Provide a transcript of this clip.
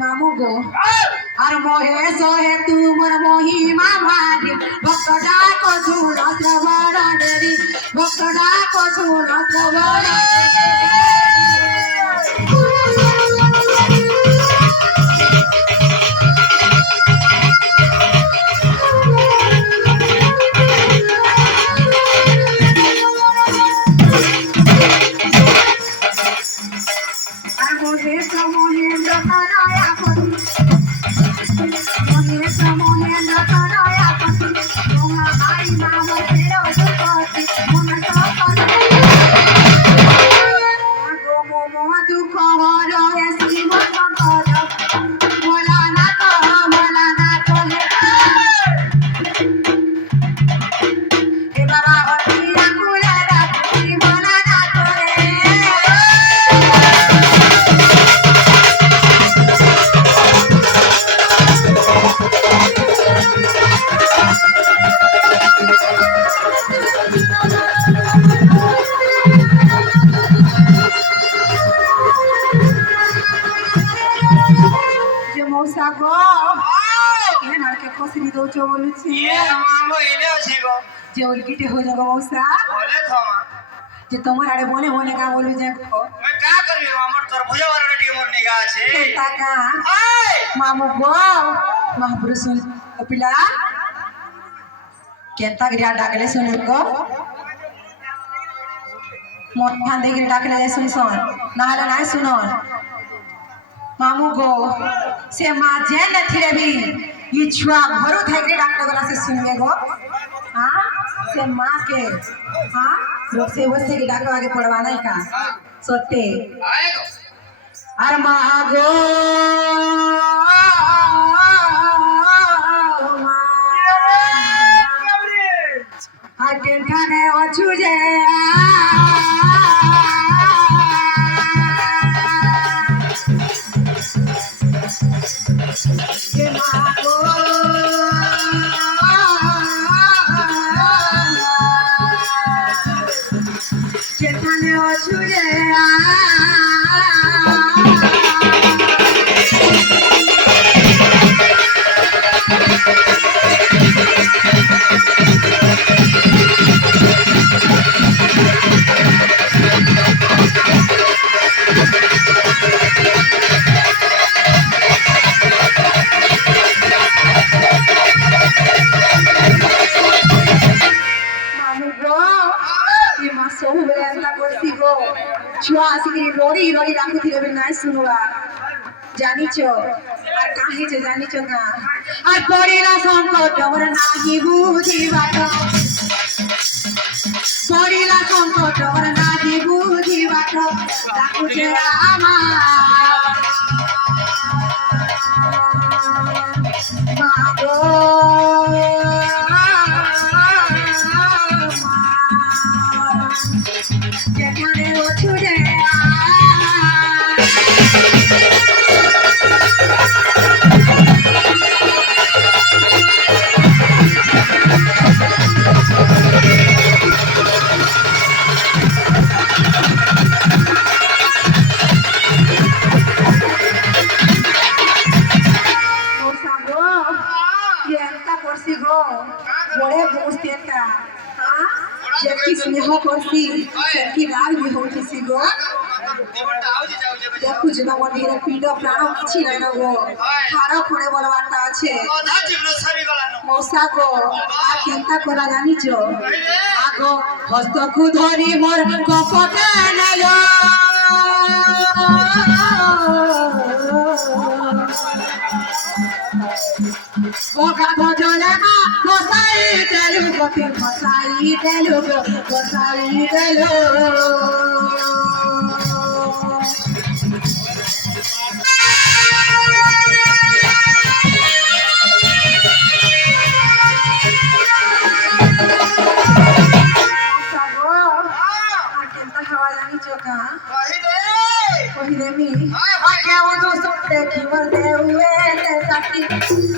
मामू गो और मोहे सोहे तू मोर मोही मामारी भक्तडा को सुनो श्रवण देरी भक्तडा को सुनो श्रवण जे उलकिटे हो जागो मौसा बोले थमा जे তোমার আড়ে বনে বনে কা বলু যে मैं का करबी हमर তোর বুঝা वाला टी मोर निगा আছে টাকা ओए মামু গো মহাপুরুষ শুন কপিলা কেনতা গিয়া ডাকলে শুনুন গো মোট ফান দেখে ডাকলে শুন শুন না হলে নাই শুনুন মামু গো সে মা যে নথিরে বি ই ছুয়া ঘরু থাকলে ডাকলে গলা সে শুনবে গো हाँ से माँ के हाँ लोग से वैसे की डाको आगे पढ़वाना ही का सोते आएगो अरे मागो टेंशन है अछुजे मागो যেখানে অছুরে छुआ आसिक रोड़ी रोड़ी राखुथिले बे नाइ सुनुवा जानिछो আর কাহে যে জানিছো না আর পড়িলা সংকট মোর নাহি বুঝিবাটো পড়িলা সংকট মোর নাহি বুঝিবাটো ডাকুছে আমার মাগো যেখানে ওছুরে किसी गो बड़े बुझते का हाँ जब किसी हो करसी सबकी राग भी हो किसी गो देखो जना मन मेरा पीड़ा प्राण किछि নাই না গো খারা করে বলবারটা আছে মৌসা গো আর চিন্তা করা জানিছো আগো হস্তকু ধরি মোর কপটা Nile Boca bojolema, gosai delu, goti gosai delu, gosai delu. Sabo, akin ta hawa jani choka. Kohile mi, ake odo sotte ki marte huए te sati.